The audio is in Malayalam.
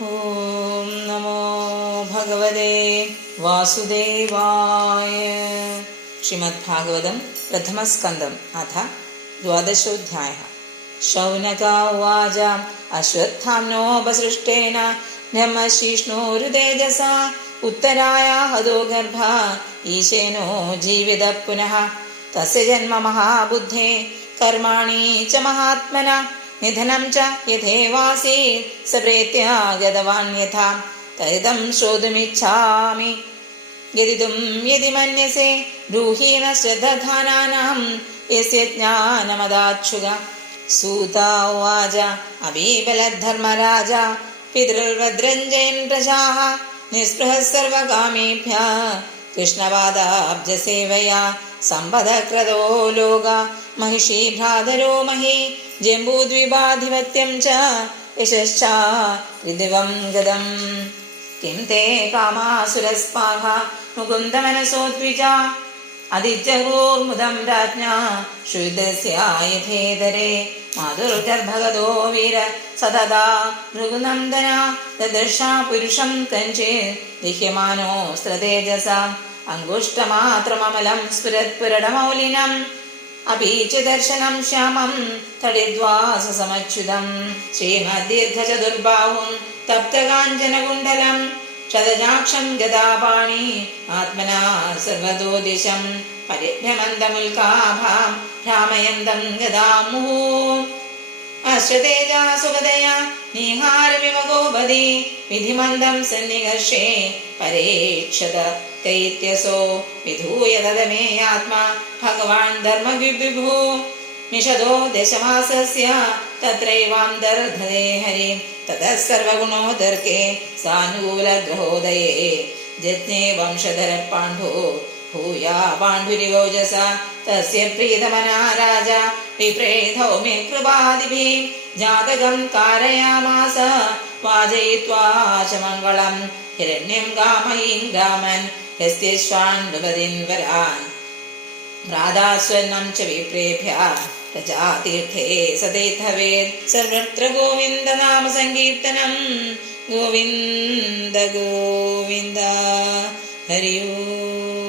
ഓം നമോ ഭഗവതേ വാസുദേവായ. ശ്രീമദ് ഭാഗവതം പ്രഥമസ്കന്ധം അഥ ദ്വാദശോധ്യായഃ. ശൗനക ഉവാച അശ്വത്ഥാമ്നോപസൃഷ്ടേന ബ്രഹ്മശിഷ്ണോരുതേജസാ ഉത്തരായ ഹതോ ഗർഭ ഈശേനോ ജീവിത പുനഃ തസ്യ ജന്മ മഹാബുദ്ധേ കർമാണി ച മഹാത്മന നിധനം ച യഥേവാസീത് സ പ്രേത്യ ഗതവാൻ യഥാ തദിദം ശ്രോതുമിച്ഛാമി യദിദം യദി മന്യസേ ബ്രൂഹീണ ശ്രദ്ധാനാനാം യസ്യ ജ്ഞാനമദാച്ഛുക. സൂത ഉവാച അബീബലധർമ്മരാജ പിതൃർവദ്രഞ്ജയൻ പ്രജാഃ നിസ്പൃഹഃ സർവകാമേഭ്യഃ കൃഷ്ണപാദാബ്ജസേവയാ സമ്പദക്രതോ ലോക महिषी भ्रातरो मही जम्बूद्वीपाधिपत्यं च यशश्च त्रिदिवं गदम्. किं ते कामासुरस्पाहा मुकुन्दमनसो द्विजा अदित्यगोर्मुदं राज्ञा श्रुतस्या यथेतरे माधुर्गर्भगतो वीर सतता भृगुनन्दना ददर्शा पुरुषं कञ्चित् दिह्यमानो स्त्रतेजसा अङ्गुष्ठमात्रममलं स्फुरत्पुरडमौलिनम् अपीच दर्शनं श्यामं तडिद्वाससमच्युतं श्रीमद्दीर्घचतुर्बाहुं तप्तकाञ्चनकुण्डलं शतजाक्षं गदापाणि आत्मना सर्वतो दिशं परिभ्रमन्तमुल्काभां भ्रामयन्तं गदामुहुः. अश्वतेजा सुगदया निहारमिव गोपदी विधिमन्दं सन्निकर्षे परेक्षत कैत्यसो विधूय ददमे आत्मा भगवान् धर्मविभुः. निषदो दशमासस्य तत्रैवान्तर्धते हरि ततः सर्वगुणोदर्के सानुकूलग्रहोदये जज्ञे वंशधर पाण्डो भूया पाण्डुरिवोजसा तस्य प्रीतमना राजा विप्रेधौ मे कृपादिभिः जातकं कारयामास वाजयित्वा च मङ्गलं हिरण्यं गामयीं गामन् यस्येष्वाण्डुपदीन् वरान् भ्रातास्वर्णं च विप्रेभ्यः प्रजातीर्थे सदेथवेत् सर्वत्र गोविन्द नाम सङ्कीर्तनं गोविन्द गोविन्द हरि ओम्.